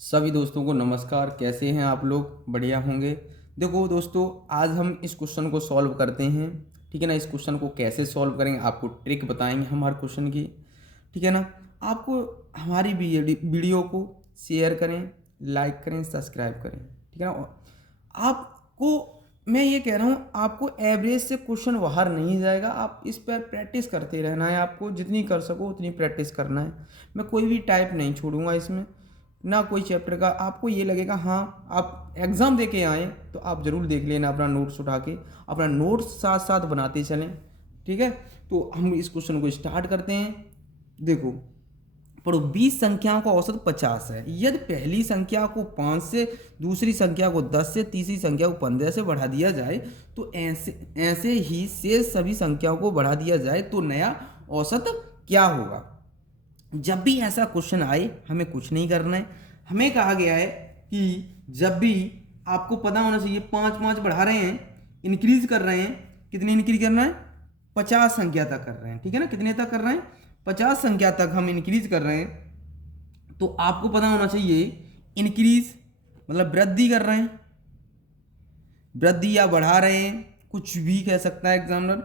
सभी दोस्तों को नमस्कार। कैसे हैं आप लोग? बढ़िया होंगे। देखो दोस्तों, आज हम इस क्वेश्चन को सॉल्व करते हैं। ठीक है ना। इस क्वेश्चन को कैसे सॉल्व करेंगे आपको ट्रिक बताएंगे हम हर क्वेश्चन की। ठीक है ना। आपको हमारी वीडियो को शेयर करें, लाइक करें, सब्सक्राइब करें। ठीक है ना। और आपको मैं ये कह रहा हूँ, आपको एवरेज से क्वेश्चन बाहर नहीं जाएगा। आप इस पर प्रैक्टिस करते रहना है। आपको जितनी कर सको उतनी प्रैक्टिस करना है। मैं कोई भी टाइप नहीं छोड़ूंगा इसमें, ना कोई चैप्टर का। आपको ये लगेगा हाँ आप एग्ज़ाम दे के आए तो आप ज़रूर देख लेना, अपना नोट्स उठा के अपना नोट्स साथ साथ बनाते चलें। ठीक है। तो हम इस क्वेश्चन को स्टार्ट करते हैं। देखो, पढ़ो। 20 संख्याओं का औसत 50 है। यदि पहली संख्या को 5 से, दूसरी संख्या को 10 से, तीसरी संख्या को 15 से बढ़ा दिया जाए तो ऐसे ऐसे ही शेष सभी संख्याओं को बढ़ा दिया जाए तो नया औसत क्या होगा। जब भी ऐसा क्वेश्चन आए हमें कुछ नहीं करना है। हमें कहा गया है कि जब भी आपको पता होना चाहिए, 5 5 बढ़ा रहे हैं, इंक्रीज कर रहे हैं। कितने इंक्रीज करना है? 50 संख्या तक कर रहे हैं। ठीक है ना। कितने तक कर रहे हैं? 50 संख्या तक हम इंक्रीज कर रहे हैं। तो आपको पता होना चाहिए इंक्रीज मतलब वृद्धि कर रहे हैं, वृद्धि या बढ़ा रहे हैं, कुछ भी कह सकता है एग्जामिनर।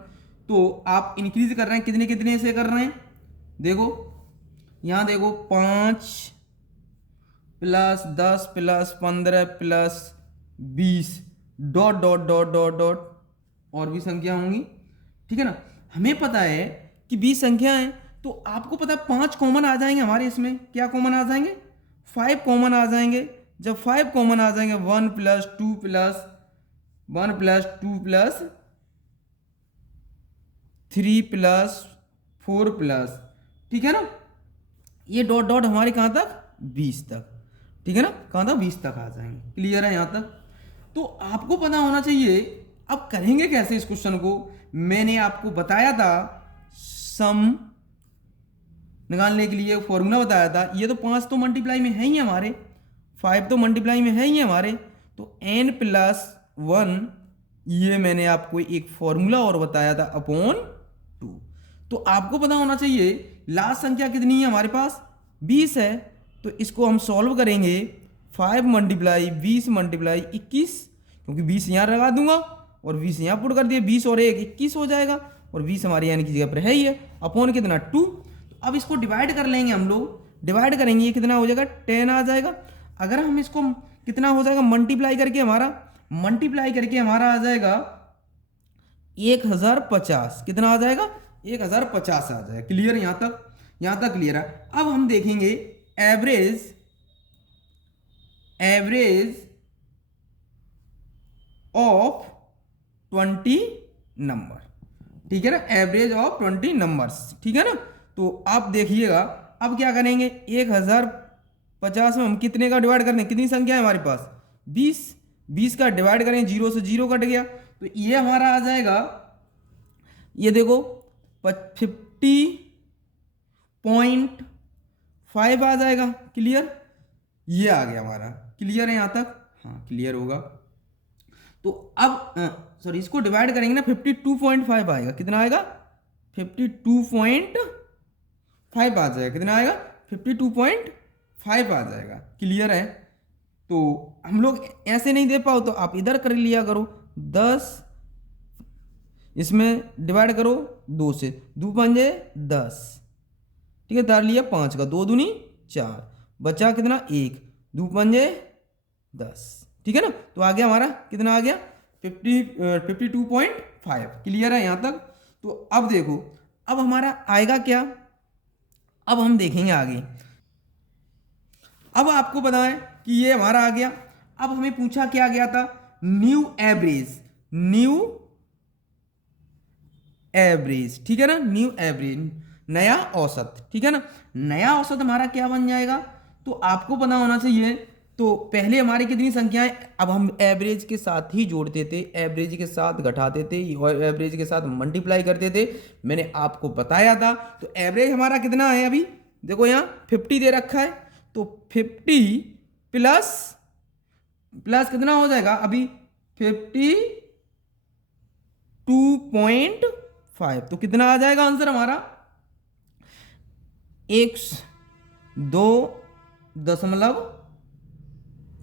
तो आप इंक्रीज कर रहे हैं, कितने कितने से कर रहे हैं? देखो यहाँ देखो, 5 plus 10 plus 15 plus 20 dot dot dot dot dot और भी संख्या होंगी। ठीक है ना। हमें पता है कि 20 संख्या है, तो आपको पता है 5 कॉमन आ जाएंगे हमारे इसमें। क्या कॉमन आ जाएंगे? 5 कॉमन आ जाएंगे। जब 5 कॉमन आ जाएंगे, 1 plus 2 plus 1 plus 2 plus 3 plus 4 plus, ठीक है ना, ये डॉट डॉट हमारे कहाँ तक? 20 तक। ठीक है ना। कहाँ तक? 20 तक आ जाएंगे। क्लियर है यहाँ तक? तो आपको पता होना चाहिए। अब करेंगे कैसे इस क्वेश्चन को? मैंने आपको बताया था सम निकालने के लिए फॉर्मूला बताया था। ये तो 5 तो मल्टीप्लाई में है ही हमारे, 5 तो मल्टीप्लाई में है ही हमारे। तो n प्लस 1, ये मैंने आपको एक फॉर्मूला और बताया था, अपॉन 2। तो आपको पता होना चाहिए लास्ट संख्या कितनी है हमारे पास? 20 है। तो इसको हम सॉल्व करेंगे। 5 मल्टीप्लाई 20 मल्टीप्लाई 21, क्योंकि 20 यहाँ लगा दूंगा और 20 यहाँ पुट कर दिया, 20 और 1 21 हो जाएगा। और 20 हमारे यानी की जगह पर है ही है, अपॉन कितना? 2। तो अब इसको डिवाइड कर लेंगे हम लोग। डिवाइड करेंगे, ये कितना हो जाएगा? 10 आ जाएगा। अगर हम इसको कितना हो जाएगा? मल्टीप्लाई करके हमारा आ जाएगा 1050। कितना आ जाएगा? 1050 आ जाएगा। क्लियर? यहाँ तक? यहाँ तक क्लियर है। अब हम देखेंगे एवरेज ऑफ 20 नंबर। ठीक है ना। Average of 20 numbers. ठीक है ना। तो आप देखिएगा, अब क्या करेंगे? 1050 में हम कितने का डिवाइड करते हैं? कितनी संख्या है हमारे पास? 20। 20 का डिवाइड करें, 0 से 0 कट गया, तो ये हमारा आ जाएगा, ये देखो 50.5 आ जाएगा। क्लियर? ये आ गया हमारा। क्लियर है यहाँ तक? हाँ क्लियर होगा। तो अब सॉरी, इसको डिवाइड करेंगे ना, 52.5 आएगा। कितना आएगा? 52.5 आ जाएगा। कितना आएगा? 52.5 आ जाएगा। क्लियर है? तो हम लोग ऐसे नहीं दे पाओ तो आप इधर कर लिया करो। 10 इसमें डिवाइड करो 2 से, 2 पंजे 10। ठीक है। तार लिया 5 का, 2 दूनी 4, बचा कितना? 1, 2 पंजे 10। ठीक है ना। तो आ गया हमारा, कितना आ गया? 52.5। क्लियर है यहाँ तक? तो अब देखो, अब हमारा आएगा क्या? अब हम देखेंगे आगे। अब आपको पता है कि ये हमारा आ गया। अब हमें पूछा क्या गया था? New average. ठीक है ना। न्यू एवरेज, नया औसत। ठीक है ना। नया औसत हमारा क्या बन जाएगा? तो आपको पता होना चाहिए। तो पहले हमारी कितनी संख्याएं, अब हम एवरेज के साथ ही जोड़ते थे, एवरेज के साथ घटाते थे और एवरेज के साथ मल्टीप्लाई करते थे। मैंने आपको बताया था। तो एवरेज हमारा कितना है? अभी देखो यहाँ 50 दे रखा है, तो 50 प्लस प्लस कितना हो जाएगा? अभी 52.5, तो कितना आ जाएगा आंसर हमारा? 102.5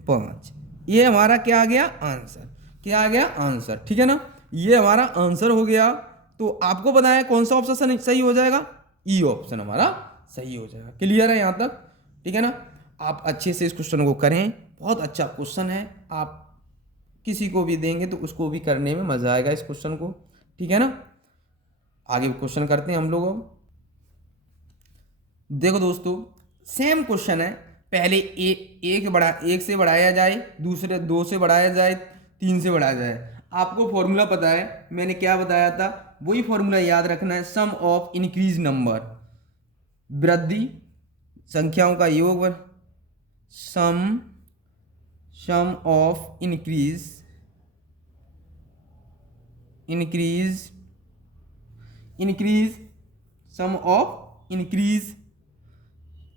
5। ये हमारा क्या आ गया आंसर, क्या आ गया आंसर, ठीक है ना, ये हमारा आंसर हो गया। तो आपको बताया कौन सा ऑप्शन सही हो जाएगा, ई ऑप्शन हमारा सही हो जाएगा। क्लियर है यहाँ तक, ठीक है ना। आप अच्छे से इस क्वेश्चन को करें, बहुत अच्छा क्वेश्चन है, आप किसी को भी देंगे तो उसको भी करने में मजा आएगा इस क्वेश्चन को, ठीक है ना। आगे क्वेश्चन करते हैं हम लोग। अब देखो दोस्तों, सेम क्वेश्चन है, पहले एक से बढ़ाया जाए, दूसरे 2 से बढ़ाया जाए, 3 से बढ़ाया जाए। आपको फॉर्मूला पता है, मैंने क्या बताया था, वही फॉर्मूला याद रखना है। सम ऑफ इंक्रीज नंबर, वृद्धि संख्याओं का योग, sum sum of increase sum of increase,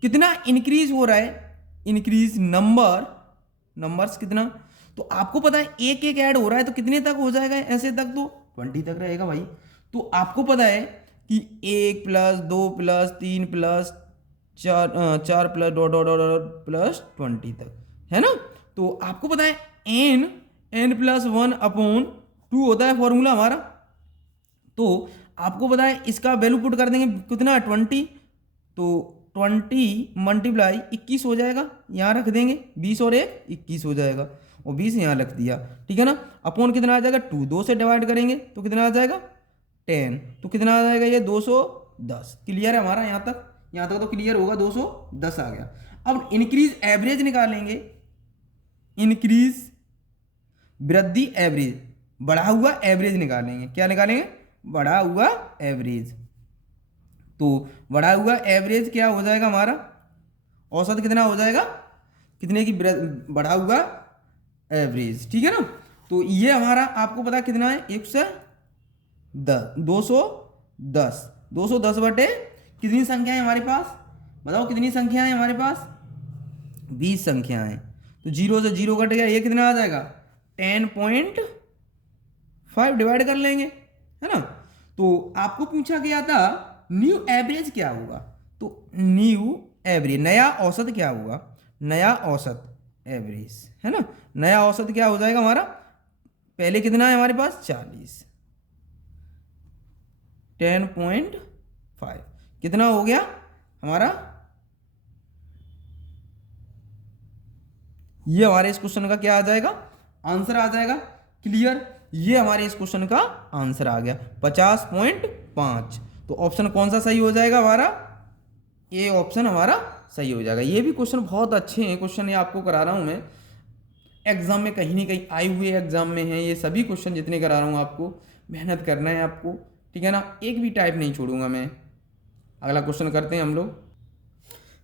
कितना इंक्रीज हो रहा है, इंक्रीज नंबर्स कितना, तो आपको पता है एक एक ऐड हो रहा है तो कितने तक हो जाएगा, ऐसे तक तो 20 तक रहेगा भाई। तो आपको पता है कि 1 plus 2 plus 3 plus 4 plus dot dot dot plus 20 तक, है ना। तो आपको पता है n प्लस 1/2 होता है फॉर्मूला हमारा। तो आपको पता है इसका वैल्यू पुट कर देंगे कितना 20, तो 20 मल्टीप्लाई 21 हो जाएगा, यहाँ रख देंगे 20 और 1 21 हो जाएगा, और 20 यहाँ रख दिया, ठीक है ना। अपॉन कितना आ जाएगा 2, 2 से डिवाइड करेंगे तो कितना आ जाएगा 10, तो कितना आ जाएगा ये 210। क्लियर है हमारा यहाँ तक, यहाँ तक तो क्लियर होगा, 210 आ गया। अब इंक्रीज एवरेज निकालेंगे, इंक्रीज वृद्धि एवरेज, बढ़ा हुआ एवरेज निकालेंगे, क्या निकालेंगे, बढ़ा हुआ एवरेज। तो बढ़ा हुआ एवरेज क्या हो जाएगा हमारा, औसत कितना हो जाएगा, कितने की बढ़ा हुआ एवरेज, ठीक है ना। तो ये हमारा आपको पता कितना है, 210 बटे कितनी संख्याएं हमारे पास, बताओ कितनी संख्याएं हमारे पास, 20 संख्याएं। तो 0 से 0 कट गया, ये कितना आ जाएगा 10.5 डिवाइड कर लेंगे, है ना। तो आपको पूछा गया था न्यू एवरेज क्या होगा, तो न्यू एवरेज नया औसत क्या होगा, नया औसत एवरेज, है ना। नया औसत क्या हो जाएगा हमारा, पहले कितना है हमारे पास 40, 10.5 कितना हो गया हमारा, ये हमारे इस क्वेश्चन का क्या आ जाएगा, आंसर आ जाएगा। क्लियर, ये हमारे इस क्वेश्चन का आंसर आ गया 50.5। तो ऑप्शन कौन सा सही हो जाएगा हमारा, ये ऑप्शन हमारा सही हो जाएगा। ये भी क्वेश्चन बहुत अच्छे हैं, क्वेश्चन ये आपको करा रहा हूँ मैं, एग्जाम में कहीं ना कहीं आए हुए एग्जाम में है ये सभी क्वेश्चन जितने करा रहा हूँ, आपको मेहनत करना है आपको, ठीक है ना, एक भी टाइप नहीं छोड़ूंगा मैं। अगला क्वेश्चन करते हैं हम लोग।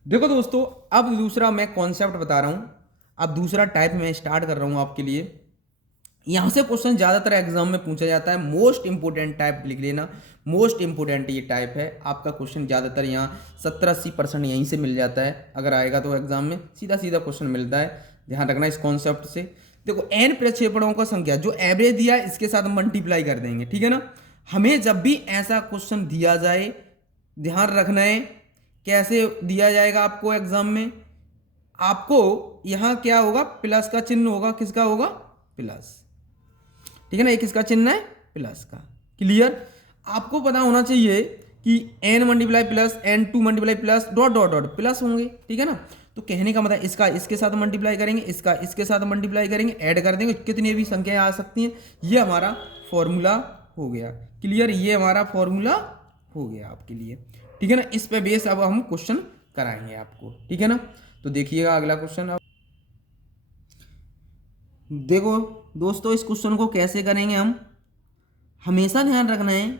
देखो दोस्तों, अब दूसरा मैं कॉन्सेप्ट बता रहा हूँ, अब दूसरा टाइप मैं स्टार्ट कर रहा हूँ आपके लिए। यहाँ से क्वेश्चन ज़्यादातर एग्जाम में पूछा जाता है, मोस्ट इंपोर्टेंट टाइप लिख लेना, मोस्ट इंपोर्टेंट ये टाइप है आपका क्वेश्चन, ज़्यादातर यहाँ 70-80% यहीं से मिल जाता है, अगर आएगा तो एग्जाम में सीधा सीधा क्वेश्चन मिलता है, ध्यान रखना इस कॉन्सेप्ट से। देखो n प्रक्षेपणों का संख्या जो एवरेज दिया है इसके साथ मल्टीप्लाई कर देंगे, ठीक है ना। हमें जब भी ऐसा क्वेश्चन दिया जाए ध्यान रखना है कैसे दिया जाएगा आपको एग्जाम में, आपको यहाँ क्या होगा, प्लस का चिन्ह होगा, किसका होगा, प्लस, ठीक है ना, एक इसका चिन्ह है प्लस का। क्लियर, आपको पता होना चाहिए कि n multiply plus n2 multiply plus dot dot dot plus होंगे, ठीक है ना। तो कहने का मतलब इसका इसके साथ मल्टीप्लाई करेंगे, इसका इसके साथ मल्टीप्लाई करेंगे, ऐड कर देंगे, कितनी भी संख्याएं आ सकती हैं, ये हमारा फॉर्मूला हो गया। क्लियर, ये हमारा फॉर्मूला हो गया आपके लिए, ठीक है ना। इस पे बेस अब हम क्वेश्चन कराएंगे आपको, ठीक है ना। तो देखिएगा अगला क्वेश्चन। अब देखो दोस्तों, इस क्वेश्चन को कैसे करेंगे हम, हमेशा ध्यान रखना है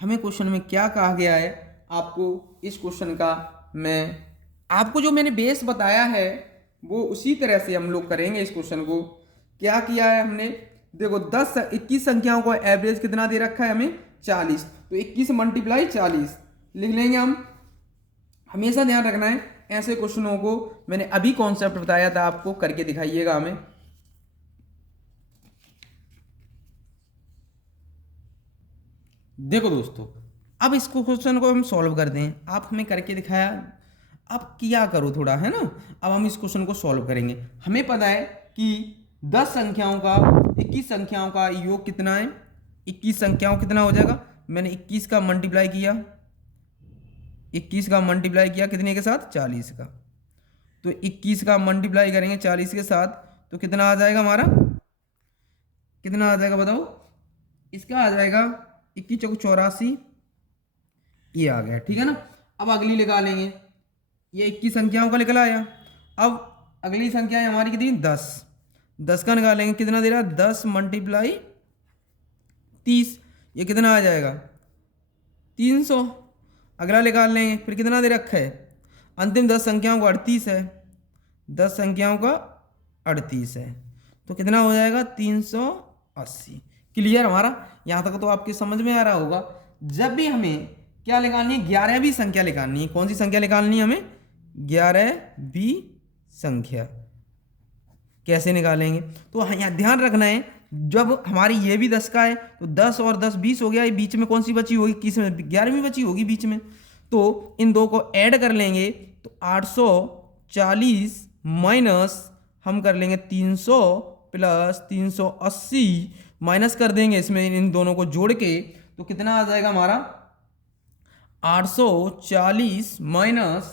हमें क्वेश्चन में क्या कहा गया है। आपको इस क्वेश्चन का मैं आपको जो मैंने बेस बताया है वो उसी तरह से हम लोग करेंगे इस क्वेश्चन को। क्या किया है हमने, देखो 21 संख्याओं को एवरेज कितना दे रखा है हमें 40, तो 21 मल्टीप्लाई 40 लिख लेंगे हम। हमेशा ध्यान रखना है ऐसे क्वेश्चनों को, मैंने अभी कॉन्सेप्ट बताया था आपको, करके दिखाइएगा हमें। देखो दोस्तों, अब इसको क्वेश्चन को हम सॉल्व करते हैं, आप हमें करके दिखाया, अब किया करो थोड़ा, है ना। अब हम इस क्वेश्चन को सॉल्व करेंगे। हमें पता है कि 10 संख्याओं का 21 संख्याओं का योग कितना है। 21 संख्याओं कितना हो जाएगा, मैंने 21 का मल्टीप्लाई किया, 21 का मल्टीप्लाई किया कितने के साथ, 40 का। तो 21 का मल्टीप्लाई करेंगे 40 के साथ तो कितना आ जाएगा हमारा, कितना आ जाएगा बताओ। इसका आ जाएगा 21 चौक 84, ये आ गया, ठीक है ना। अब अगली निकालेंगे, ये 21 संख्याओं का निकला आया। अब अगली संख्या है हमारी कितनी, 10। 10 का निकालेंगे, कितना दे रहा है, 10 मल्टीप्लाई 30, ये कितना आ जाएगा, 300। अगला निकाल लेंगे, फिर कितना दे रखा है, अंतिम 10 संख्याओं का 38 है, 10 संख्याओं का 38 है, तो कितना हो जाएगा, 380। क्लियर हमारा, यहाँ तक तो आपकी समझ में आ रहा होगा। जब भी हमें क्या निकालनी है, 11वीं संख्या निकालनी है। कौन सी संख्या निकालनी है हमें, 11वीं संख्या। कैसे निकालेंगे, तो यहाँ ध्यान रखना है, जब हमारी ये भी 10 का है तो 10 और 10 20 हो गया, ये बीच में कौन सी बची होगी, किस में, 11वीं बची होगी बीच में। तो इन दो को ऐड कर लेंगे तो 840 माइनस हम कर लेंगे 300 प्लस 380 माइनस कर देंगे इसमें इन दोनों को जोड़ के, तो कितना आ जाएगा हमारा 840 माइनस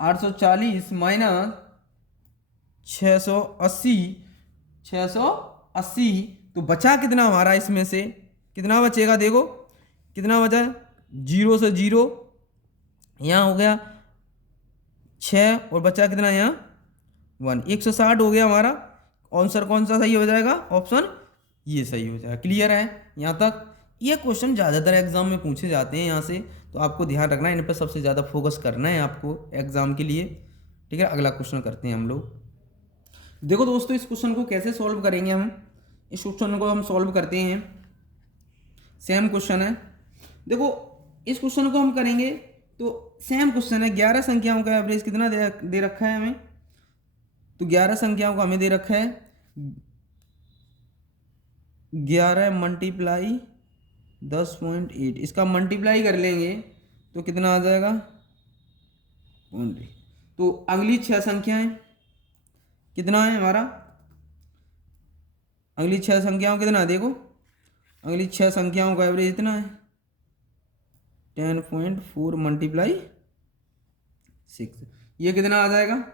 680 680, तो बचा कितना हमारा, इसमें से कितना बचेगा, देखो कितना बचा है, 0 से 0 यहाँ हो गया 6 और बचा कितना यहाँ 1, 160 हो गया हमारा। आंसर कौन सा सही हो जाएगा, ऑप्शन ये सही हो जाएगा। क्लियर है यहाँ तक। ये क्वेश्चन ज़्यादातर एग्जाम में पूछे जाते हैं यहाँ से, तो आपको ध्यान रखना है, इन पर सबसे ज़्यादा फोकस करना है आपको एग्जाम के लिए, ठीक है। अगला क्वेश्चन करते हैं हम लोग। देखो दोस्तों, इस क्वेश्चन को कैसे सॉल्व करेंगे हम, इस क्वेश्चन को हम सॉल्व करते हैं, सेम क्वेश्चन है। देखो इस क्वेश्चन को हम करेंगे तो सेम क्वेश्चन है, 11 संख्याओं का एवरेज कितना दे रखा है हमें, तो 11 संख्याओं का हमें दे रखा है 11 मल्टीप्लाई 10.8, इसका मल्टीप्लाई कर लेंगे तो कितना आ जाएगा 0.8। तो अगली 6 संख्याएं कितना है हमारा, अगली 6 संख्याओं कितना है, देखो अगली 6 संख्याओं का एवरेज इतना है 10.4 मल्टीप्लाई 6, ये कितना आ जाएगा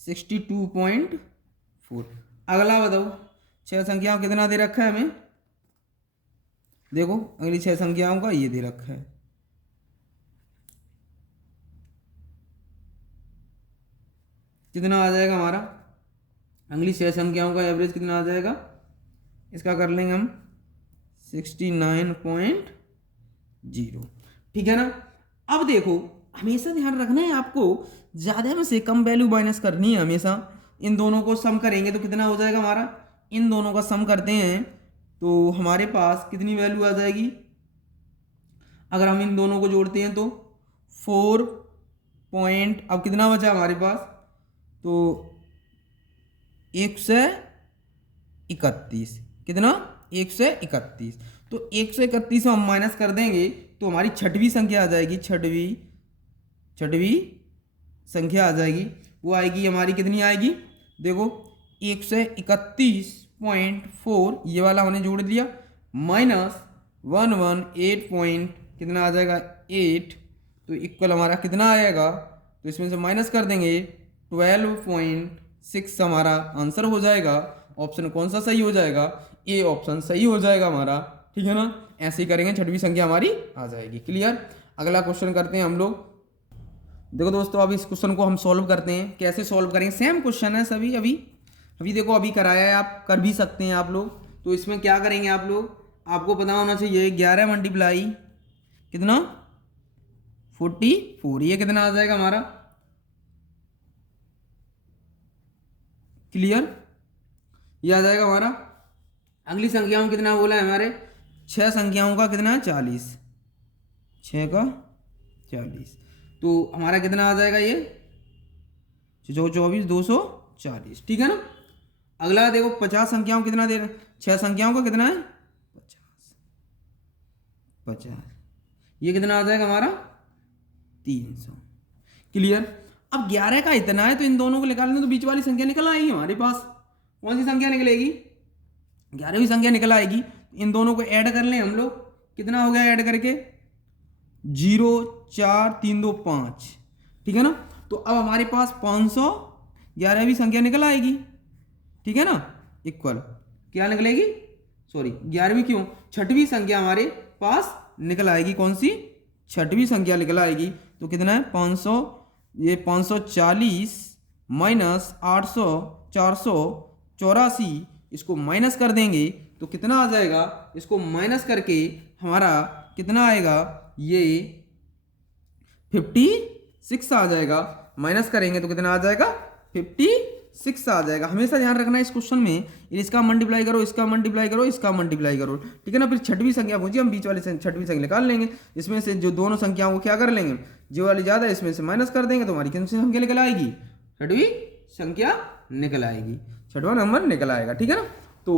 62.4। अगला बताओ 6 संख्याओं कितना दे रखा है हमें, देखो अगली 6 संख्याओं का ये दे रखा है, कितना आ जाएगा हमारा, अगली 6 संख्याओं का एवरेज कितना आ जाएगा, इसका कर लेंगे हम 69.0, ठीक है ना। अब देखो हमेशा ध्यान रखना है आपको, ज़्यादा में से कम वैल्यू माइनस करनी है हमेशा। इन दोनों को सम करेंगे तो कितना हो जाएगा हमारा, इन दोनों का सम करते हैं तो हमारे पास कितनी वैल्यू आ जाएगी, अगर हम इन दोनों को जोड़ते हैं तो 4 पॉइंट, अब कितना बचा हमारे पास, तो 131, कितना 131, तो 131 में हम माइनस कर देंगे तो हमारी छठवीं संख्या आ जाएगी, छठवीं संख्या आ जाएगी, वो आएगी हमारी कितनी आएगी, देखो 131.4 ये वाला हमने जोड़ दिया, माइनस 118 पॉइंट कितना आ जाएगा 8, तो इक्वल हमारा कितना आएगा, तो इसमें से माइनस कर देंगे 12.6 हमारा आंसर हो जाएगा। ऑप्शन कौन सा सही हो जाएगा, ए ऑप्शन सही हो जाएगा हमारा, ठीक है ना। ऐसे ही करेंगे, छठवीं संख्या हमारी आ जाएगी। क्लियर। अगला क्वेश्चन करते हैं हम लोग। देखो दोस्तों अब इस क्वेश्चन को हम सॉल्व करते हैं, कैसे सॉल्व करेंगे, सेम क्वेश्चन है सभी, अभी देखो अभी कराया है, आप कर भी सकते हैं आप लोग। तो इसमें क्या करेंगे आप लोग, आपको पता होना चाहिए 11 मल्टीप्लाई कितना 44, ये कितना आ जाएगा हमारा, क्लियर, ये आ जाएगा हमारा। अगली संख्याओं में कितना बोला है हमारे, 6 संख्याओं का कितना है 40, 6 का 40, तो हमारा कितना आ जाएगा ये 24 240, ठीक है ना। अगला देखो 50 संख्याओं कितना दे रहे, 6 संख्याओं का कितना है 50, ये कितना आ जाएगा हमारा 300, क्लियर। अब 11 का इतना है तो इन दोनों को निकालने तो बीच वाली संख्या निकल आएगी हमारे पास। कौन सी संख्या निकलेगी? 11वीं संख्या निकल आएगी। इन दोनों को ऐड कर लें हम लोग, कितना हो गया ऐड करके? 0 4 3 2 5, ठीक है ना। तो अब हमारे पास 511वीं संख्या निकल आएगी, ठीक है ना, इक्वल क्या निकलेगी? सॉरी 11वीं क्यों, 6वीं संख्या हमारे पास निकल आएगी। कौन सी? 6वीं संख्या निकल आएगी। तो कितना है? 500, ये 540 माइनस 800 484, इसको माइनस कर देंगे तो कितना आ जाएगा? इसको माइनस करके हमारा कितना आएगा? ये 56 आ जाएगा। माइनस करेंगे तो कितना आ जाएगा? 56 आ जाएगा। हमेशा ध्यान रखना है इस क्वेश्चन में, इसका मल्टीप्लाई करो, इसका मल्टीप्लाई करो, इसका मल्टीप्लाई करो, ठीक है ना। फिर 6वीं संख्या पूछी, हम बीच वाली 6वीं संख्या निकाल लेंगे। इसमें से जो दोनों संख्याओं को क्या कर लेंगे? जो वाली ज़्यादा है इसमें से माइनस कर देंगे तो हमारी कौन सी संख्या निकल आएगी? 6वीं संख्या निकल आएगी, 6वां नंबर निकल आएगा, ठीक है ना। तो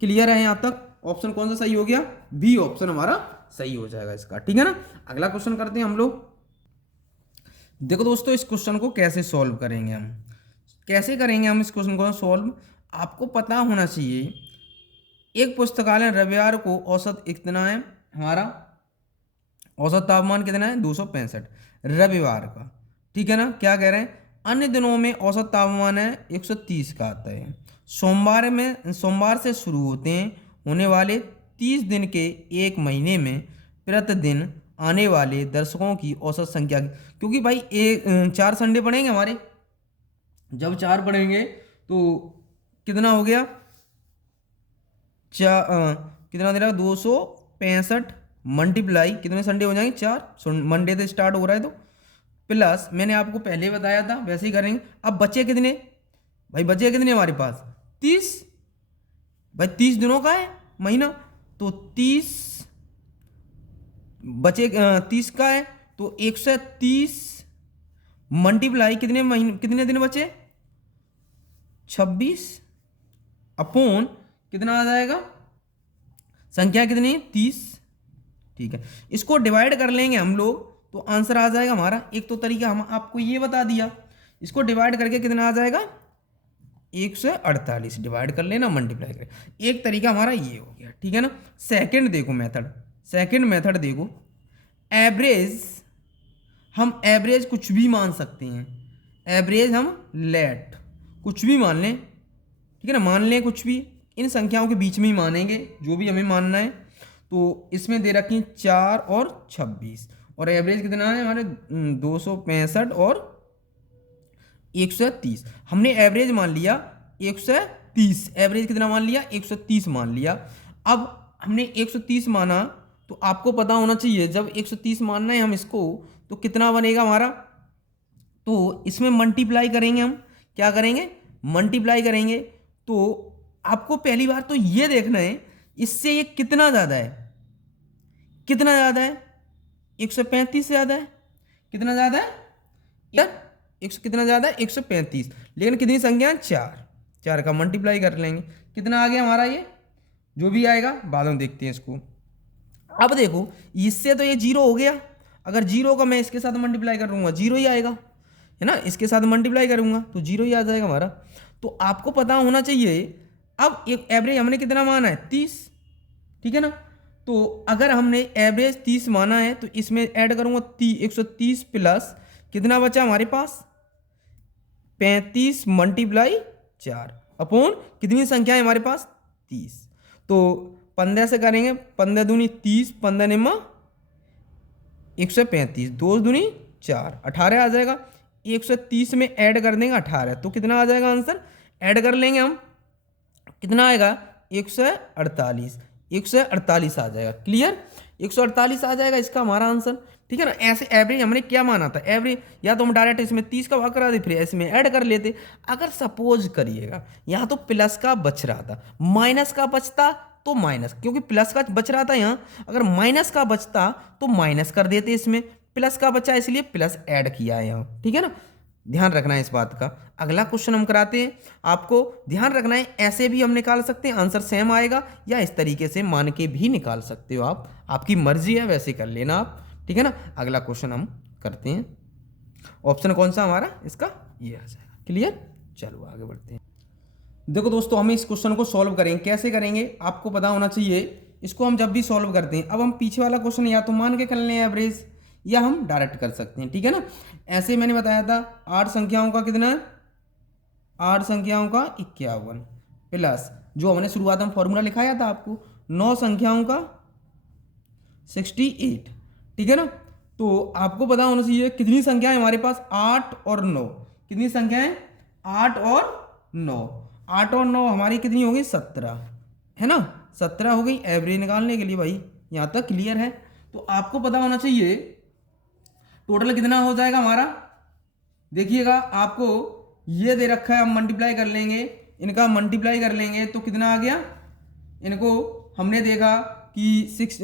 क्लियर है यहाँ तक? ऑप्शन कौन सा सही हो गया? बी ऑप्शन हमारा सही हो जाएगा इसका, ठीक है ना। अगला क्वेश्चन करते हैं हम लोग। देखो दोस्तों, इस क्वेश्चन को कैसे सॉल्व करेंगे हम, कैसे करेंगे हम इस क्वेश्चन को सॉल्व? आपको पता होना चाहिए, एक पुस्तकालय रविवार को औसत कितना है हमारा? औसत तापमान कितना है? 265 रविवार का, ठीक है ना। क्या कह रहे हैं? अन्य दिनों में औसत तापमान है 130 का आता है। सोमवार से शुरू होने वाले 30 दिन के एक महीने में प्रतिदिन आने वाले दर्शकों की औसत संख्या, क्योंकि भाई 4 संडे पड़ेंगे हमारे, जब 4 पड़ेंगे तो कितना हो गया? कितना दे रहा है? 265 मल्टीप्लाई कितने संडे हो जाएंगे? 4 मंडे से स्टार्ट हो रहा है तो प्लस मैंने आपको पहले बताया था वैसे ही करेंगे। अब बचे कितने भाई? बचे कितने हमारे पास? 30 भाई, 30 दिनों का है महीना, तो 30 बचे 30 का है तो 130 मल्टीप्लाई कितने महीने, कितने दिन बचे? 26 अपॉन कितना आ जाएगा? संख्या कितनी? 30, ठीक है। इसको डिवाइड कर लेंगे हम लोग तो आंसर आ जाएगा हमारा। एक तो तरीका हम आपको ये बता दिया, इसको डिवाइड करके कितना आ जाएगा? 148 डिवाइड कर लेना, मल्टीप्लाई कर। एक तरीका हमारा ये हो गया, ठीक है ना। सेकंड देखो मेथड, सेकंड मेथड देखो, एवरेज, हम एवरेज कुछ भी मान सकते हैं। एवरेज हम लेट कुछ भी मान लें, ठीक है ना, मान लें कुछ भी, इन संख्याओं के बीच में ही मानेंगे जो भी हमें मानना है। तो इसमें दे रखी 4 और 26, और एवरेज कितना है हमारे? 265 और 130। हमने एवरेज मान लिया 130, एवरेज कितना मान लिया? 130 मान लिया। अब हमने 130 माना तो आपको पता होना चाहिए, जब 130 मानना है हम इसको तो कितना बनेगा हमारा? तो इसमें मल्टीप्लाई करेंगे हम, क्या करेंगे? मल्टीप्लाई करेंगे। तो आपको पहली बार तो ये देखना है इससे ये कितना ज़्यादा है, कितना ज़्यादा है? 135 से ज़्यादा है। कितना ज़्यादा है यार? कितना ज़्यादा है? 135। लेकिन कितनी संख्या है? 4 का मल्टीप्लाई कर लेंगे, कितना आ गया हमारा? ये जो भी आएगा बाद में देखते हैं इसको। अब देखो, इससे तो ये 0 हो गया, अगर 0 का मैं इसके साथ मल्टीप्लाई करूँगा 0 ही आएगा, है ना। इसके साथ मल्टीप्लाई करूँगा तो 0 ही आ जाएगा हमारा। तो आपको पता होना चाहिए, अब एक एवरेज हमने कितना माना है? 30, ठीक है ना। तो अगर हमने एवरेज 30 माना है तो इसमें ऐड करूँगा 130 प्लस कितना बचा हमारे पास? 35 मल्टीप्लाई 4 अपॉन कितनी संख्या है हमारे पास? 30। तो 15 से करेंगे, 15 दूनी 30, 15 निम्मा 135, 2 दूनी 4, 18 आ जाएगा। 130 में ऐड कर देंगे 18, तो कितना आ जाएगा आंसर? ऐड कर लेंगे हम, कितना आएगा? 148, 148 आ जाएगा। क्लियर? 148 आ जाएगा इसका हमारा आंसर, ठीक है ना। ऐसे एवरेज हमने क्या माना था? एवरेज या तो हम डायरेक्ट इसमें 30 का भाग करा दे, फिर इसमें ऐड कर लेते। अगर सपोज करिएगा यहाँ तो प्लस का बच रहा था, माइनस का बचता तो माइनस, क्योंकि प्लस का बच रहा था यहाँ, अगर माइनस का बचता तो माइनस कर देते, इसमें प्लस का बचा इसलिए प्लस ऐड किया है यहाँ, ठीक है ना। ध्यान रखना है इस बात का। अगला क्वेश्चन हम कराते हैं, आपको ध्यान रखना है, ऐसे भी हम निकाल सकते हैं, आंसर सेम आएगा, या इस तरीके से मान के भी निकाल सकते हो आप, आपकी मर्जी है, वैसे कर लेना आप, ठीक है ना। अगला क्वेश्चन हम करते हैं। ऑप्शन कौन सा हमारा इसका, ये आ जाएगा। क्लियर, चलो आगे बढ़ते हैं। देखो दोस्तों, हम इस क्वेश्चन को सॉल्व करेंगे, कैसे करेंगे आपको पता होना चाहिए। इसको हम जब भी सॉल्व करते हैं, अब हम पीछे वाला क्वेश्चन या तो मान के कर लें एवरेज, या हम डायरेक्ट कर सकते हैं, ठीक है ना। ऐसे मैंने बताया था 8 संख्याओं का कितना है, 8 संख्याओं का 51 प्लस जो हमने शुरुआत में फॉर्मूला लिखाया था आपको 9 संख्याओं का 68, ठीक है ना। तो आपको पता होना चाहिए कितनी संख्याएं हमारे पास, 8 और 9, कितनी संख्याएं, 8 और 9, 8 और 9 हमारी कितनी होगी, 17, है ना, 17 हो गई एवरेज निकालने के लिए भाई। यहाँ तक क्लियर है। तो आपको पता होना चाहिए टोटल कितना हो जाएगा हमारा। देखिएगा आपको ये दे रखा है, हम मल्टीप्लाई कर लेंगे, इनका मल्टीप्लाई कर लेंगे तो कितना आ गया, इनको हमने देखा कि 6,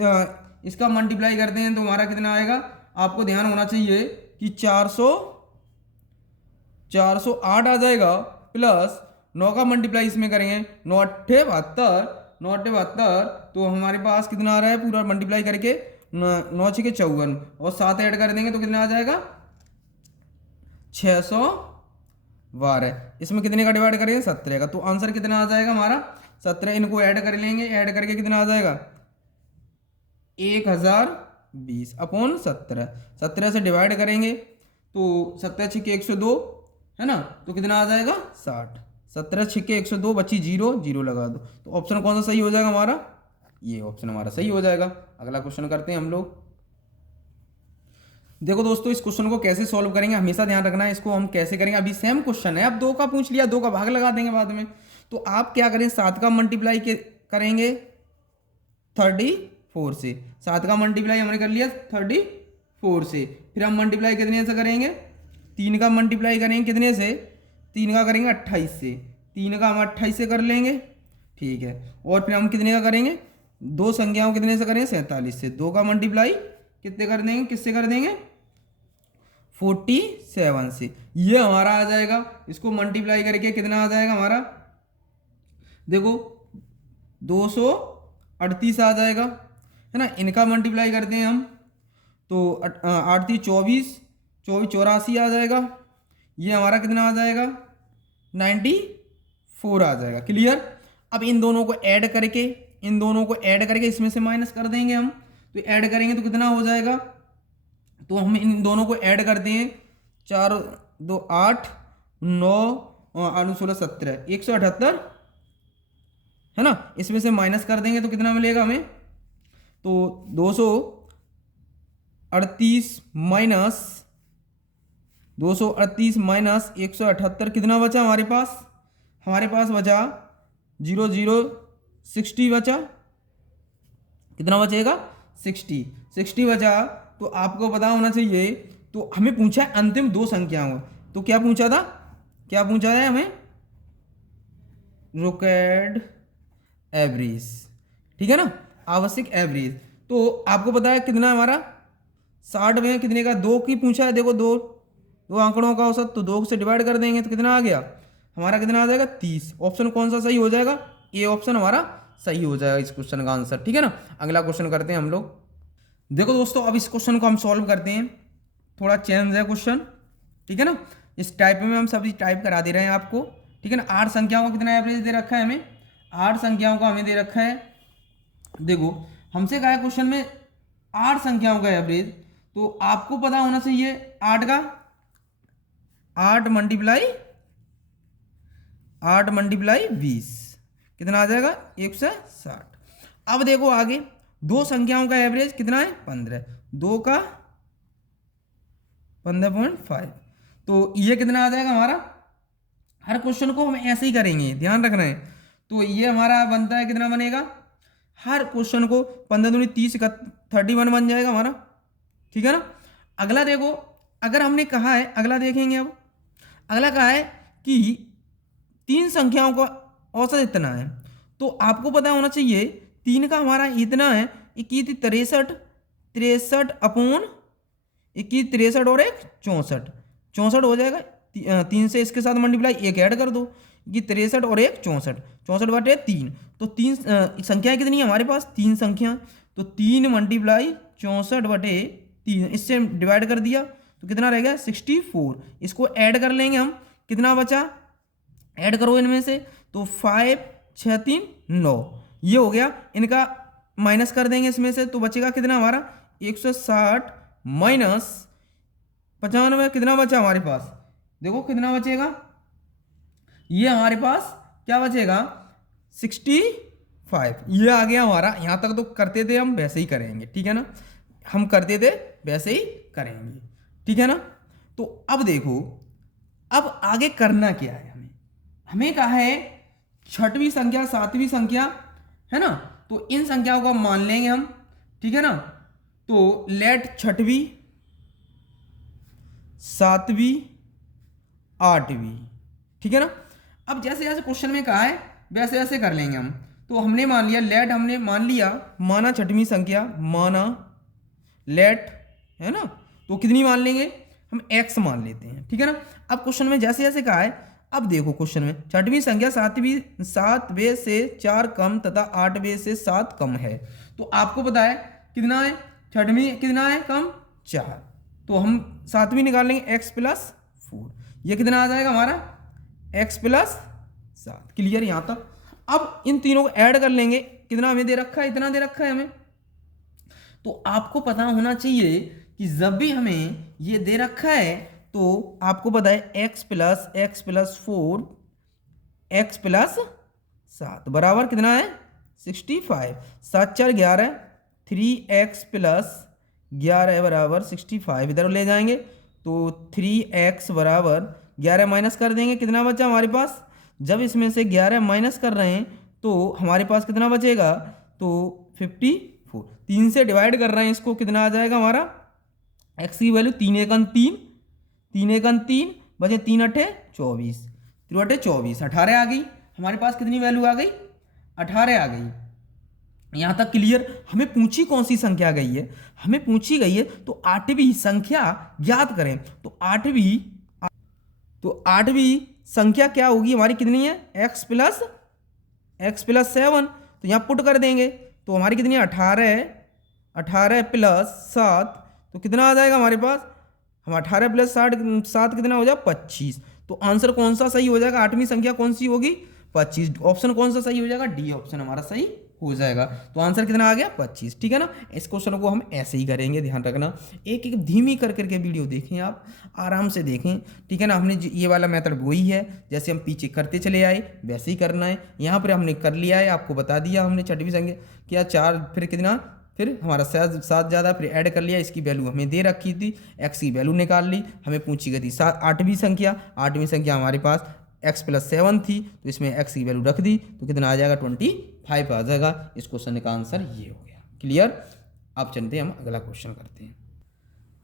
इसका मल्टीप्लाई करते हैं तो हमारा कितना आएगा। आपको ध्यान होना चाहिए कि 408 आ जाएगा, प्लस 9 का मल्टीप्लाई इसमें करेंगे, 9 अट्ठे 72, 9 अट्ठे 72, तो हमारे पास कितना आ रहा है पूरा मल्टीप्लाई करके 9 छः 54 और 7 ऐड कर देंगे तो कितना आ जाएगा 612। इसमें कितने का डिवाइड करेंगे 17 का, तो आंसर कितना आ जाएगा हमारा 17। इनको ऐड कर लेंगे, ऐड करके कितना आ जाएगा 1020 अपॉन 17, 17 से डिवाइड करेंगे तो 17 छिके 102 है ना, तो कितना आ जाएगा 60, 17 छिके 102 बची 0, 0 लगा दो, तो ऑप्शन कौन सा सही हो जाएगा हमारा, ये ऑप्शन हमारा सही हो जाएगा। अगला क्वेश्चन करते हैं हम लोग। देखो दोस्तों, इस क्वेश्चन को कैसे सॉल्व करेंगे हमेशा ध्यान रखना है, इसको हम कैसे करेंगे, अभी सेम क्वेश्चन है, अब 2 का पूछ लिया, 2 का भाग लगा देंगे बाद में। तो आप क्या करें, 7 का मल्टीप्लाई करेंगे 34 से, 7 का मल्टीप्लाई हमने कर लिया 34 से, फिर हम मल्टीप्लाई कितने से करेंगे, 3 का मल्टीप्लाई करेंगे कितने से, 3 का करेंगे 28 से, 3 का हम 28 से कर लेंगे, ठीक है। और फिर हम कितने का करेंगे, 2 संख्याओं कितने से करेंगे 47 से, 2 का मल्टीप्लाई कितने कर देंगे, किससे कर देंगे 47 से, ये हमारा आ जाएगा। इसको मल्टीप्लाई करके कितना आ जाएगा हमारा, देखो 238 आ जाएगा, है ना। इनका मल्टीप्लाई करते हैं हम तो 8 3 24, 24 84 आ जाएगा, ये हमारा कितना आ जाएगा 94 आ जाएगा। क्लियर। अब इन दोनों को ऐड करके, इन दोनों को ऐड करके इसमें से माइनस कर देंगे हम, तो ऐड करेंगे तो कितना हो जाएगा, तो हम इन दोनों को ऐड करते हैं, 4 2 8 9 8 16 17 178 है ना, इसमें से माइनस कर देंगे तो कितना मिलेगा हमें, तो 238 माइनस 178 कितना बचा हमारे पास, हमारे पास बचा 0 0 60 बचा, कितना बचेगा 60 बचा। तो आपको पता होना चाहिए, तो हमें पूछा है अंतिम 2 संख्याओं, तो क्या पूछा था, क्या पूछा है हमें, रिक्वायर्ड एवरेज, ठीक है ना, आवश्यक एवरेज। तो आपको पता है कितना हमारा 60 में कितने का, 2 की पूछा है, देखो 2 आंकड़ों का औसत, तो 2 से डिवाइड कर देंगे तो कितना आ गया हमारा, कितना आ जाएगा 30। ऑप्शन कौन सा सही हो जाएगा, ए ऑप्शन हमारा सही हो जाएगा इस क्वेश्चन का आंसर, ठीक है ना। अगला क्वेश्चन करते हैं हम लोग। देखो दोस्तों, अब इस क्वेश्चन को हम सॉल्व करते हैं, थोड़ा चेंज है क्वेश्चन, ठीक है ना। इस टाइप में हम सभी टाइप करा दे रहे हैं आपको, ठीक है ना। 8 संख्याओं का कितना एवरेज दे रखा है हमें, 8 संख्याओं का हमें दे रखा है। देखो हमसे कहा है क्वेश्चन में 8 संख्याओं का एवरेज, तो आपको पता होना चाहिए 8 का 8 मल्टीप्लाई 20 कितना आ जाएगा 160। अब देखो आगे 2 संख्याओं का एवरेज कितना है 15, 2 का 15.5, तो ये कितना आ जाएगा हमारा, हर क्वेश्चन को हम ऐसे ही करेंगे, ध्यान रखना है। तो ये हमारा बनता है कितना बनेगा, हर क्वेश्चन को 15 दूनी 30 का 31 बन जाएगा हमारा, ठीक है ना। अगला देखो, अगर हमने कहा है, अगला देखेंगे, अब अगला कहा है कि 3 संख्याओं का औसत इतना है, तो आपको पता होना चाहिए 3 का हमारा इतना है 21 63 अपॉन 21 63 और 1 64 हो जाएगा। 3 से इसके साथ मल्टीप्लाई 1 ऐड कर दो, 21 63 और 1 64 बटे 3, तो 3 संख्याएं कितनी है हमारे पास 3 संख्या, तो 3 मल्टीप्लाई 64 बटे 3, इससे डिवाइड कर दिया तो कितना रह गया 64। इसको ऐड कर लेंगे हम, कितना बचा, ऐड करो इनमें से, तो 5 6 3 9, ये हो गया। इनका माइनस कर देंगे इसमें से, तो बचेगा कितना हमारा 160 माइनस 95, कितना बचा हमारे पास, देखो कितना बचेगा, ये हमारे पास क्या बचेगा 65, ये आ गया हमारा। यहाँ तक तो करते थे हम, वैसे ही करेंगे, ठीक है ना, हम करते थे वैसे ही करेंगे, ठीक है ना। तो अब देखो, अब आगे करना क्या है, हमें कहा है छठवीं संख्या सातवीं संख्या है ना, तो इन संख्याओं को मान लेंगे हम, ठीक है ना। तो लेट छठवीं सातवीं आठवीं, ठीक है ना। अब जैसे जैसे क्वेश्चन में कहा है वैसे वैसे कर लेंगे हम। तो हमने मान लिया लेट, हमने मान लिया, माना छठवीं संख्या, माना लेट, है ना, तो कितनी मान लेंगे हम, x मान लेते हैं, ठीक है ना। अब क्वेश्चन में जैसे जैसे कहा है, अब देखो क्वेश्चन में छठवीं संख्या सातवें से 4 कम तथा 8वें से 7 कम है। तो आपको पता है कितना है, छठवीं कितना है कम 4, तो हम सातवीं निकाल लेंगे x + 4, ये कितना आ जाएगा हमारा x + 7। क्लियर यहाँ तक। अब इन तीनों को ऐड कर लेंगे, कितना हमें दे रखा है, इतना दे रखा है हमें। तो आपको पता होना चाहिए कि जब भी हमें ये दे रखा है तो आपको पता है x + 4 x + 7 बराबर कितना है 65, 7 4 11, 3x + 11 बराबर 65, इधर ले जाएंगे तो 3x बराबर 11 माइनस कर देंगे, कितना बचा हमारे पास, जब इसमें से 11 माइनस कर रहे हैं तो हमारे पास कितना बचेगा, तो 54, 3 से डिवाइड कर रहे हैं इसको, कितना आ जाएगा हमारा x की वैल्यू 3 × 3, 3 × 3 बचे 3 × 8 24, 3 × 8 24, 18 आ गई हमारे पास, कितनी वैल्यू आ गई 18 आ गई। यहाँ तक क्लियर। हमें पूछी कौन सी संख्या गई है, हमें पूछी गई है तो आठवीं संख्या ज्ञात करें। तो आठवीं संख्या क्या होगी हमारी, कितनी है x + 7, तो यहाँ पुट कर देंगे तो हमारी कितनी है 18 + 7, तो कितना आ जाएगा हमारे पास, हम 18 + 7 कितना हो जाएगा 25। तो आंसर कौन सा सही हो जाएगा, आठवीं संख्या कौन सी होगी 25, ऑप्शन कौन सा सही हो जाएगा, डी ऑप्शन हमारा सही हो जाएगा। तो आंसर कितना आ गया 25, ठीक है ना। इस क्वेश्चन को हम ऐसे ही करेंगे, ध्यान रखना, एक एक धीमी कर करके वीडियो देखें, आप आराम से देखें, ठीक है ना। हमने ये वाला मेथड वही है, जैसे हम पीछे करते चले आए वैसे ही करना है। यहाँ पर हमने कर लिया है, आपको बता दिया हमने छठवीं संख्या क्या 4, फिर कितना, फिर हमारा 7 ज़्यादा, फिर ऐड कर लिया, इसकी वैल्यू हमें दे रखी थी, x की वैल्यू निकाल ली, हमें पूछी गई थी आठवीं संख्या हमारे पास x + 7 थी, तो इसमें x की वैल्यू रख दी, तो कितना आ जाएगा 25 आ जाएगा। इस क्वेश्चन का आंसर ये हो गया। क्लियर। अब चलते हैं हम अगला क्वेश्चन करते हैं।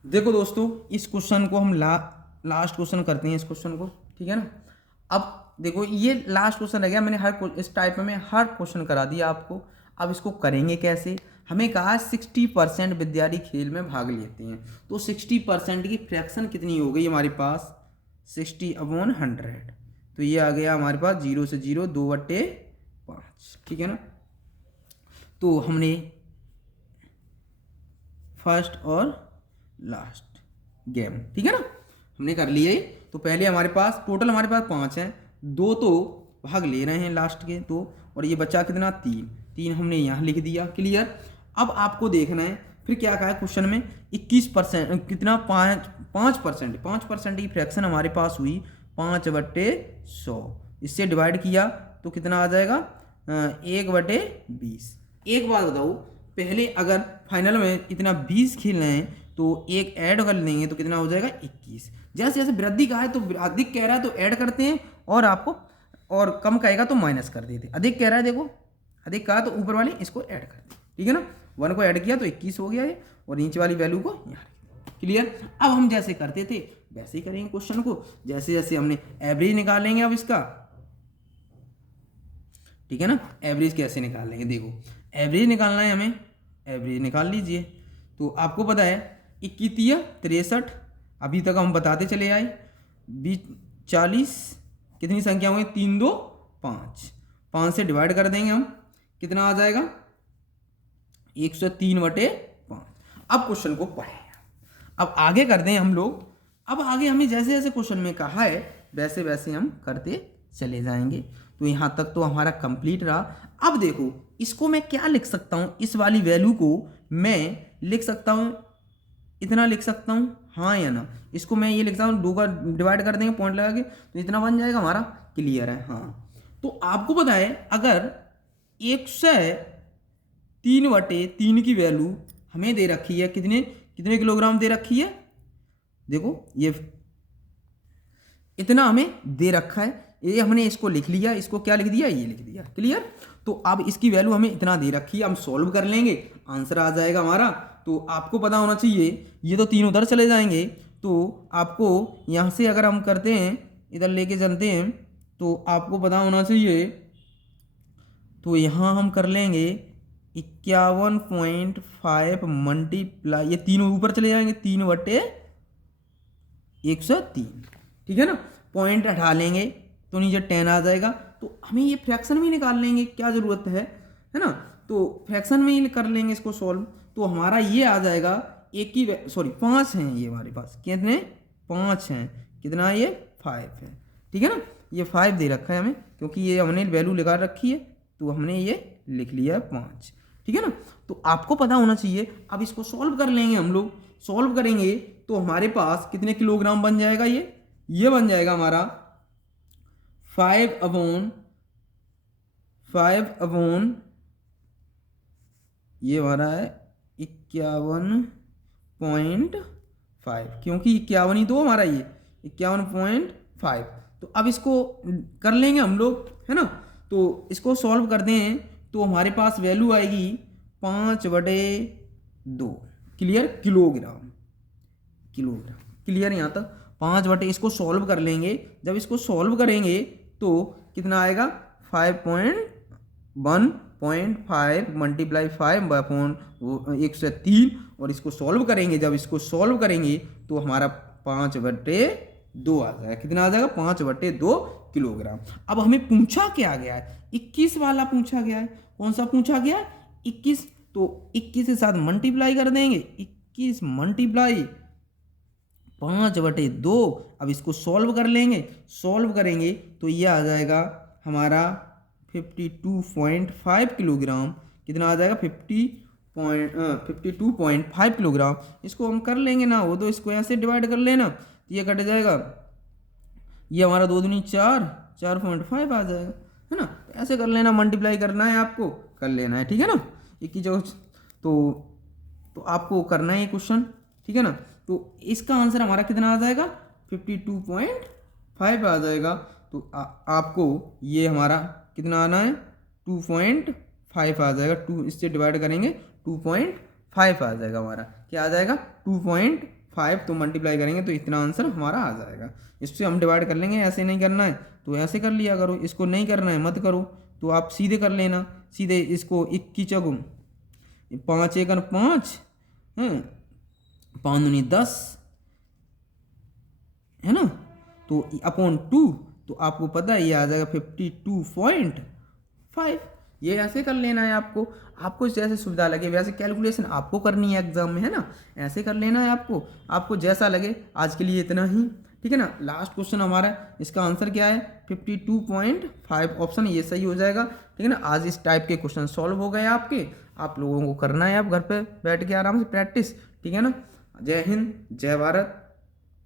देखो दोस्तों, इस क्वेश्चन को हम लास्ट क्वेश्चन करते हैं इस क्वेश्चन को, ठीक है ना। अब देखो ये लास्ट क्वेश्चन रह गया, मैंने इस टाइप में हर क्वेश्चन करा दिया आपको। अब इसको करेंगे कैसे, हमें कहा 60% विद्यार्थी खेल में भाग लेते हैं, तो 60% की फ्रैक्शन कितनी हो गई हमारे पास 60/100, तो ये आ गया हमारे पास 0 से 0 2/5, ठीक है ना। तो हमने फर्स्ट और लास्ट गेम, ठीक है ना, हमने कर लिया। तो पहले हमारे पास टोटल हमारे पास 5 हैं, 2 तो भाग ले रहे हैं लास्ट के, तो और ये बचा कितना 3 हमने यहाँ लिख दिया। क्लियर। अब आपको देखना है फिर क्या कहा है क्वेश्चन में 21% कितना 5% की फ्रैक्शन हमारे पास हुई 5/100, इससे डिवाइड किया तो कितना आ जाएगा 1/20। एक बात बताओ, पहले अगर फाइनल में इतना 20 खेल रहे हैं तो एक ऐड कर लेंगे तो कितना हो जाएगा 21। जैसे जैसे वृद्धि का है तो अधिक कह रहा है तो ऐड करते हैं, और आपको और कम कहेगा तो माइनस कर देते। अधिक कह रहा है, देखो अधिक कहा तो ऊपर वाली इसको ऐड कर दे, ठीक है ना। 1 को ऐड किया तो 21 हो गया ये, और नीचे वाली वैल्यू को यहाँ। क्लियर। अब हम जैसे करते थे वैसे ही करेंगे क्वेश्चन को, जैसे जैसे हमने एवरेज निकालेंगे अब इसका, ठीक है ना। एवरेज कैसे निकालेंगे, देखो एवरेज निकालना है हमें, एवरेज निकाल लीजिए। तो आपको पता है 21 63, अभी तक हम बताते चले आए, 40 कितनी संख्या हुई 3 2 5, 5 से डिवाइड कर देंगे हम, कितना आ जाएगा 103/5। अब क्वेश्चन को पढ़ें, अब आगे कर दें हम लोग अब आगे हमें जैसे जैसे क्वेश्चन में कहा है वैसे वैसे हम करते चले जाएंगे। तो यहाँ तक तो हमारा कंप्लीट रहा। अब देखो इसको मैं क्या लिख सकता हूँ, इस वाली वैल्यू को मैं लिख सकता हूँ, इतना लिख सकता हूँ, हाँ या ना। इसको मैं ये लिखता हूँ, 2 का डिवाइड कर देंगे पॉइंट लगा के, तो इतना बन जाएगा हमारा। क्लियर है? हाँ। तो आपको पता है अगर 103/3 की वैल्यू हमें दे रखी है, कितने कितने किलोग्राम दे रखी है, देखो ये इतना हमें दे रखा है, ये हमने इसको लिख लिया, इसको क्या लिख दिया, ये लिख दिया। क्लियर? तो अब इसकी वैल्यू हमें इतना दे रखी है, हम सॉल्व कर लेंगे, आंसर आ जाएगा हमारा। तो आपको पता होना चाहिए, ये तो 3 उधर चले जाएंगे, तो आपको यहाँ से अगर हम करते हैं, इधर लेके चलते हैं, तो आपको पता होना चाहिए, तो यहाँ हम कर लेंगे 51.5 मल्टीप्लाई, ये तीनों ऊपर चले जाएंगे, 3/103, ठीक है ना। पॉइंट हटा लेंगे तो नीचे 10 आ जाएगा। तो हमें ये फ्रैक्शन में निकाल लेंगे, क्या ज़रूरत है ना। तो फ्रैक्शन में ही कर लेंगे इसको सॉल्व, तो हमारा ये आ जाएगा 5 हैं ये हमारे पास, कितने 5 हैं, कितना ये 5 है, ठीक है ना। ये 5 दे रखा है हमें, क्योंकि ये हमने वैल्यू लगा रखी है, तो हमने ये लिख लिया है 5, ठीक है ना। तो आपको पता होना चाहिए। अब इसको सॉल्व कर लेंगे हम लोग, सॉल्व करेंगे तो हमारे पास कितने किलोग्राम बन जाएगा, ये बन जाएगा हमारा 5/5 ये हमारा है 51.5, क्योंकि 51 ही तो हमारा ये 51.5। तो अब इसको कर लेंगे हम लोग, है ना। तो इसको सॉल्व करते हैं तो हमारे पास वैल्यू आएगी 5/2। क्लियर? किलोग्राम, क्लियर यहाँ तक 5/, इसको सॉल्व कर लेंगे। जब इसको सॉल्व करेंगे तो कितना आएगा, 5.1.5 मल्टीप्लाई 5/103, और इसको सॉल्व करेंगे, जब इसको सॉल्व करेंगे तो हमारा 5/2 आ जाएगा। कितना आ जाएगा, 5/2 किलोग्राम। अब हमें पूछा क्या गया है, 21 वाला पूछा गया है। कौन सा पूछा गया है, 21। तो 21 के साथ मल्टीप्लाई कर देंगे, 21 मल्टीप्लाई 5/2। अब इसको सॉल्व कर लेंगे, सॉल्व करेंगे तो ये आ जाएगा हमारा 52.5 किलोग्राम। कितना आ जाएगा, 52.5 किलोग्राम। इसको हम कर लेंगे ना, वो तो इसको यहाँ से डिवाइड कर लेना, ये कट जाएगा, ये हमारा 2 दूनी 4, 4.5 आ जाएगा, है ना। तो ऐसे कर लेना, मल्टीप्लाई करना है आपको, कर लेना है, ठीक है ना। 21 जो तो आपको करना है ये क्वेश्चन, ठीक है ना। तो इसका आंसर हमारा कितना आ जाएगा, 52.5 आ जाएगा। तो आपको ये हमारा कितना आना है, 2.5 आ जाएगा। 2 इससे डिवाइड करेंगे, 2.5 आ जाएगा हमारा। क्या आ जाएगा, 2.5। तो मल्टीप्लाई करेंगे तो इतना आंसर हमारा आ जाएगा। इससे हम डिवाइड कर लेंगे, ऐसे नहीं करना है तो ऐसे कर लिया करो, इसको नहीं करना है मत करो, तो आप सीधे कर लेना। सीधे इसको 21 चौगुन 5 एकन 5 हैं, 5 दूनी 10, है ना। तो अपॉन 2, तो आपको पता है ये आ जाएगा 52.5। ये ऐसे कर लेना है आपको, जैसे सुविधा लगे वैसे कैलकुलेशन आपको करनी है एग्जाम में, है ना। ऐसे कर लेना है आपको जैसा लगे। आज के लिए इतना ही, ठीक है ना। लास्ट क्वेश्चन हमारा, इसका आंसर क्या है, 52.5 ऑप्शन, ये सही हो जाएगा, ठीक है ना। आज इस टाइप के क्वेश्चन सॉल्व हो गए आपके, आप लोगों को करना है अब घर पे बैठ के आराम से प्रैक्टिस, ठीक है ना। जय हिंद, जय भारत।